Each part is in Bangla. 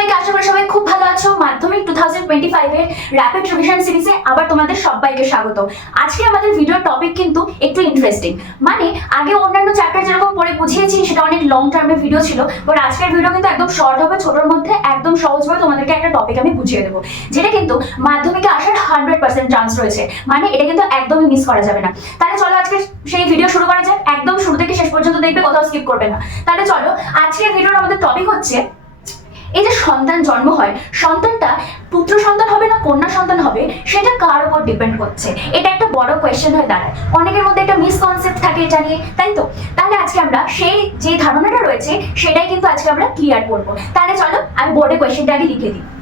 সবাইকে আশা করি সবাই খুব ভালো আছো। মাধ্যমিক টু থাউজেন্ড টোয়েন্টি ফাইভের র্যাপিড রিভিশন সিরিজে আবার তোমাদের সবাইকে স্বাগত। আজকে আমাদের ভিডিওর টপিক কিন্তু একটু ইন্টারেস্টিং মানে আগে অন্যান্য চ্যাপ্টার যেরকম পড়ে বুঝিয়েছি, সেটা অনেক লং টার্মের ভিডিও ছিল বাট আজকের ভিডিও কিন্তু একদম শর্ট হবে, ছোটোর মধ্যে একদম সহজভাবে তোমাদেরকে একটা টপিক আমি বুঝিয়ে দেবো। যেটা কিন্তু মাধ্যমিকে আসার হান্ড্রেড পার্সেন্ট চান্স রয়েছে। মানে এটা কিন্তু একদমই মিস করা যাবে না। তাহলে চলো আজকে সেই ভিডিও শুরু করা যাক। একদম শুরু থেকে শেষ পর্যন্ত দেখবে, কোথাও স্কিপ করবে না। তাহলে চলো, আজকের ভিডিওর আমাদের টপিক হচ্ছে এই যে সন্তান জন্ম হয়, সন্তানটা পুত্র সন্তান হবে না কন্যা সন্তান হবে, সেটা কার উপর ডিপেন্ড করছে? এটা একটা বড় কোয়েশ্চেন হয়ে দাঁড়ায়। অনেকের মধ্যে একটা মিসকনসেপ্ট থাকে এটা নিয়ে, তাই তো? তাহলে আজকে আমরা সেই যে ধারণাটা রয়েছে, সেটাই কিন্তু আজকে আমরা ক্লিয়ার করব। তাহলে চলো, আমি বোর্ডে কোয়েশ্চেনটা আগে লিখে দিই।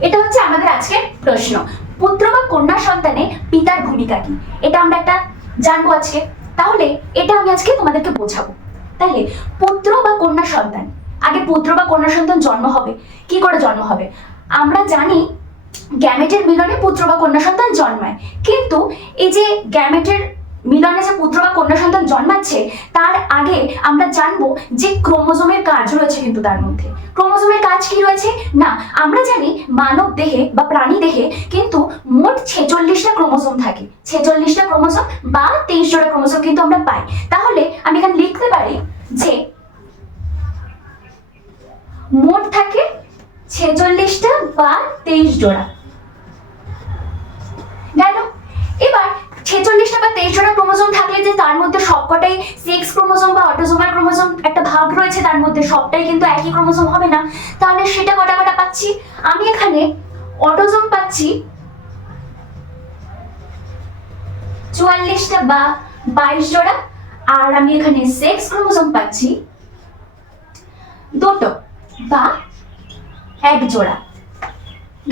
এটা হচ্ছে আমাদের আজকের প্রশ্ন। পুত্র বা কন্যা সন্তানে পিতার ভূমিকা কি? এটা আমরা একটা জানব আজকে। তাহলে এটা আমি আজকে তোমাদেরকে বোঝাবো। তাহলে পুত্র বা কন্যা সন্তান, আগে পুত্র বা কন্যা সন্তান জন্ম হবে। কি করে জন্ম হবে? আমরা জানি গ্যামেটের মিলনে পুত্র বা কন্যা সন্তান জন্মায়। কিন্তু এই যে গ্যামেটের মিলনে যে পুত্র বা কন্যা সন্তান জন্মাচ্ছে, তার আগে আমরা জানব যে ক্রোমোজোমের কাজ রয়েছে কিন্তু তার মধ্যে। ক্রোমোজোমের কাজ কি রয়েছে? না, আমরা জানি মানব দেহে বা প্রাণী দেহে কিন্তু মোট ছেচল্লিশটা ক্রোমোজোম থাকে। ছেচল্লিশটা ক্রোমোজোম বা তেইশ জোড়া ক্রোমোজোম কিন্তু আমরা পাই। তাহলে আমি এখানে লিখতে পারি যে মোট থাকে ছেচল্লিশটা বা তেইশ জোড়া ছেচল্লিশটা বা তেইশ জোড়া ক্রোমোজোম থাকলে যে তার মধ্যে সবকটাই সেক্স ক্রোমোজোম বা অটোজোমাল ক্রোমোজোম একটা ভাগ রয়েছে, তার মধ্যে সবটাই কিন্তু একই ক্রোমোজোম হবে না। তাহলে সেটা কটা কটা পাচ্ছি? আমি এখানে অটোজোম পাচ্ছি চুয়াল্লিশটা বা বাইশ জোড়া আর আমি এখানে সেক্স ক্রোমোজোম পাচ্ছি দুটো বা এক জোড়া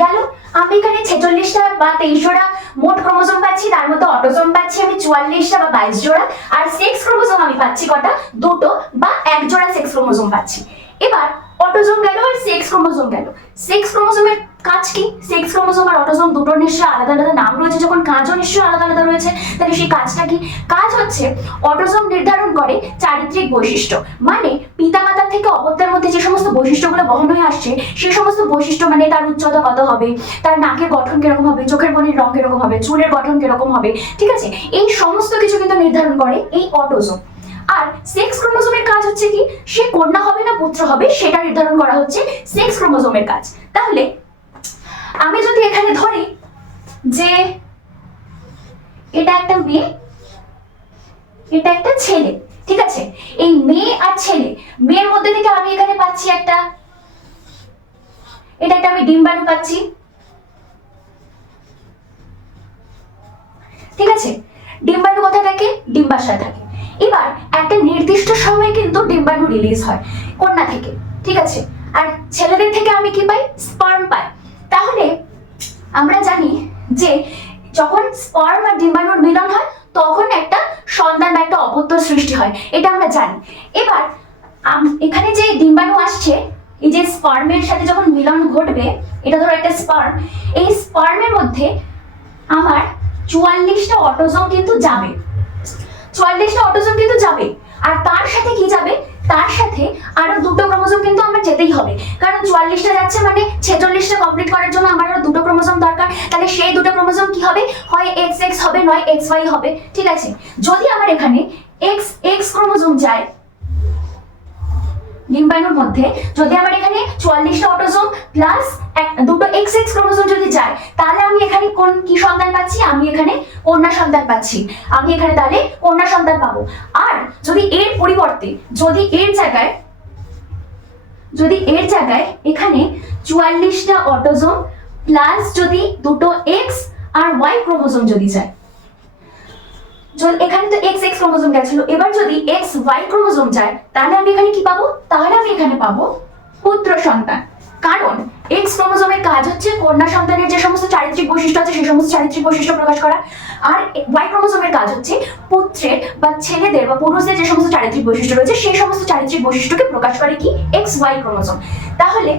গেল? আমি এখানে ছেচল্লিশটা বা তেইশ জোড়া মোট ক্রোমোজোম পাচ্ছি, তার মধ্যে অটোজোম পাচ্ছি আমি চুয়াল্লিশটা বা বাইশ জোড়া আর সেক্স ক্রোমোজোম আমি পাচ্ছি কটা? দুটো বা এক জোড়া সেক্স ক্রোমোজোম পাচ্ছি। এবার অটোজোম গেল আর সেক্স ক্রোমোজোম গেল। সেক্স ক্রোমোজোমের কাজ কি? সেক্স ক্রোমোজোম আর অটোজোম দুটোর নিশ্চয়ই আলাদা আলাদা নাম রয়েছে। যখন কাজও নিশ্চয়ই আলাদা আলাদা রয়েছে, তাহলে সেই কাজটা কি? কাজ হচ্ছে অটোজোম নির্ধারণ করে চারিত্রিক বৈশিষ্ট্য। মানে পিতামাতার থেকে অপত্যের মধ্যে যে সমস্ত বৈশিষ্ট্যগুলো বহন হয়ে আসছে সেই সমস্ত বৈশিষ্ট্য মানে তার উচ্চতা কত হবে, তার নাকের গঠন কীরকম হবে, চোখের মনির রং কীরকম হবে, চুলের গঠন কীরকম হবে, ঠিক আছে? এই সমস্ত কিছু কিন্তু নির্ধারণ করে এই অটোজোম। আর সেক্স ক্রোমোজোমের কাজ হচ্ছে কি? সে কন্যা হবে না, পুত্র হবে, সেটা নির্ধারণ করা হচ্ছে সেক্স ক্রোমোজোমের কাজ। তাহলে আমি যদি এখানে ধরি যে এটা একটা মেয়ে, এটা একটা ছেলে, ঠিক আছে? এই মেয়ে আর ছেলে, মেয়ের মধ্যে থেকে আমি এখানে পাচ্ছি একটা, এটা একটা আমি ডিম্বাণু পাচ্ছি। ঠিক আছে? ডিম্বাণু কোথায় থাকে? ডিম্বাশয় থাকে। এবার একটা নির্দিষ্ট সময়ে কিন্তু ডিম্বাণু রিলিজ হয়, কন্যা থেকে, ঠিক আছে? আর ছেলেদের থেকে আমি কি পাই? স্পার্ম পাই। তাহলে আমরা জানি যে যখন স্পার্ম আর ডিম্বাণুর মিলন হয়, তখন একটা সন্তান বা একটা অপত্য সৃষ্টি হয়, এটা আমরা জানি। এবার এখানে যে ডিম্বাণু আসছে, এই যে স্পার্মের সাথে যখন মিলন ঘটবে, এটা ধরো একটা স্পার্ম এই স্পার্মের মধ্যে আমার চুয়াল্লিশটা অটোজোম কিন্তু যাবে। চুয়াল্লিশটা অটোজোম কিন্তু যাবে। আর তার সাথে কি যাবে? তার সাথে আরও দুটো ক্রোমোজোম কিন্তু আমার যেতেই হবে। কারণ চুয়াল্লিশটা যাচ্ছে মানে ছেচল্লিশটা কমপ্লিট করার জন্য আমার আরও দুটো ক্রোমোজোম দরকার। তাহলে সেই দুটো ক্রোমোজোম কি হবে? হয় এক্স এক্স হবে, নয় এক্স ওয়াই হবে। ঠিক আছে? যদি আমার এখানে এক্স এক্স ক্রোমোজোম যায় ডিম্বাণুর মধ্যে। যদি আমার এখানে চুয়াল্লিশটা অটোজোম প্লাস দুটো এক্স এক্স ক্রোমোজোম যদি যায়, তাহলে আমি এখানে কোন, কি সন্তান পাচ্ছি? আমি এখানে কন্যা সন্তান পাচ্ছি। আমি এখানে তাহলে কন্যা সন্তান পাবো। আর যদি এর পরিবর্তে, যদি এর জায়গায়, যদি এর জায়গায় এখানে চুয়াল্লিশটা অটোজোম প্লাস যদি দুটো এক্স আর ওয়াই ক্রোমোজোম যদি যায় এখানে তো এক্স এক্স ক্রোমোজোম গেছিল। এবার যদি এক্স ওয়াই ক্রোমোজোম যায়, তাহলে আমি এখানে কি পাবো? তাহলে আমি এখানে পাবো পুত্র সন্তান। কারণ এক্স ক্রোমোজোমের কাজ হচ্ছে কন্যা সন্তানের যে সমস্ত চারিত্রিক বৈশিষ্ট্য আছে, সেই সমস্ত চারিত্রিক বৈশিষ্ট্য প্রকাশ করা। আর ওয়াই ক্রোমোজোমের কাজ হচ্ছে পুত্রের বা ছেলেদের বা পুরুষদের যে সমস্ত চারিত্রিক বৈশিষ্ট্য রয়েছে, সেই সমস্ত চারিত্রিক বৈশিষ্ট্যকে প্রকাশ করে কি? X Y chromosome. তাহলে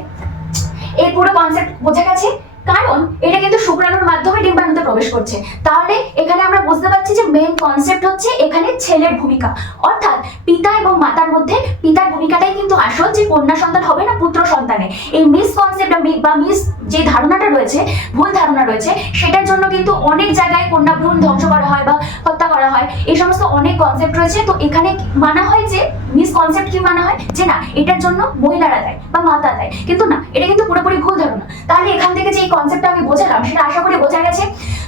এই পুরো কনসেপ্ট বোঝা গেছে। কারণ এটা কিন্তু শুক্রাণুর মাধ্যমে ডিম্বাণুতে প্রবেশ করছে। তাহলে এখানে আমরা বুঝতে পারছি যে মেন কনসেপ্ট হচ্ছে এখানে ছেলের ভূমিকা। অর্থাৎ পিতা এবং মাতার মধ্যে পিতার ভূমিকাটাই কিন্তু আসল যে কন্যা সন্তান হবে না পুত্র সন্তানে এই মিস কনসেপ্ট বা মিস যে ধারণাটা রয়েছে, ভুল ধারণা রয়েছে, সেটার জন্য কিন্তু অনেক জায়গায় কন্যা ভ্রূণ ধ্বংস করা হয় বা হত্যা করা হয়। এই সমস্ত অনেক কনসেপ্ট রয়েছে। তো এখানে মানা হয় যে মিস কনসেপ্ট কি মানা হয়? যে না, এটার জন্য মহিলারা দেয় বা মাতা দেয়। কিন্তু না, এটা কিন্তু পুরোপুরি ভুল ধারণা। তাহলে এখান থেকে যে এই কনসেপ্টটা আমি বোঝালাম, সেটা আশা করি বোঝা গেছে।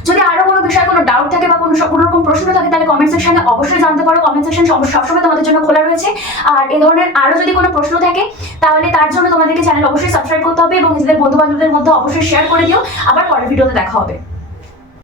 যদি আরও কোনো বিষয়ে কোনো ডাউট থাকে বা কোনো কোনো রকম প্রশ্ন থাকে, তাহলে কমেন্ট সেকশনে অবশ্যই জানতে পারো। কমেন্ট সেকশন সবসময় তোমাদের জন্য খোলা রয়েছে। আর এ ধরনের আরও যদি কোনো প্রশ্ন থাকে, তাহলে তার জন্য তোমাদেরকে চ্যানেল অবশ্যই সাবস্ক্রাইব করতে হবে এবং নিজেদের বন্ধু বান্ধবদের মধ্যে অবশ্যই শেয়ার করে দিও। আবার পরের ভিডিওতে দেখা হবে।